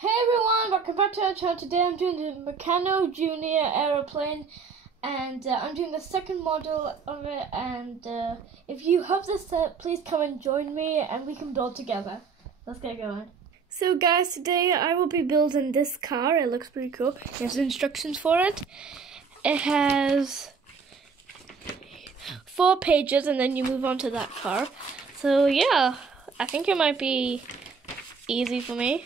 Hey everyone, welcome back to our channel. Today I'm doing the Meccano Junior aeroplane, and I'm doing the second model of it, and if you have this set, please come and join me and we can build together. Let's get going. So guys, today I will be building this car. It looks pretty cool. There's instructions for it. It has 4 pages and then you move on to that car. So yeah, I think it might be easy for me.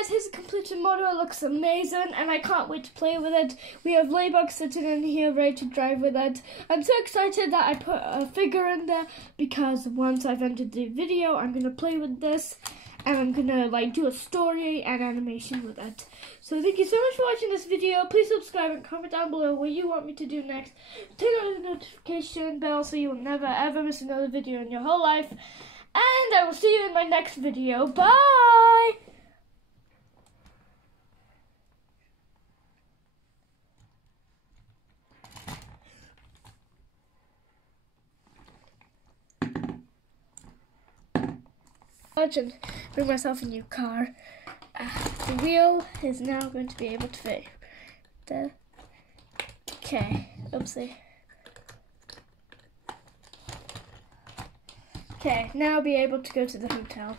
guys, here's a completed model. It looks amazing and I can't wait to play with it. We have Ladybug sitting in here ready to drive with it. I'm so excited that I put a figure in there because once I've entered the video, I'm going to play with this and I'm going to like do a story and animation with it. So thank you so much for watching this video. Please subscribe and comment down below what you want me to do next. Turn on the notification bell so you will never ever miss another video in your whole life. And I will see you in my next video. Bye! And bring myself a new car. The wheel is now going to be able to fit. Okay, oopsie. Okay, now I'll be able to go to the hotel.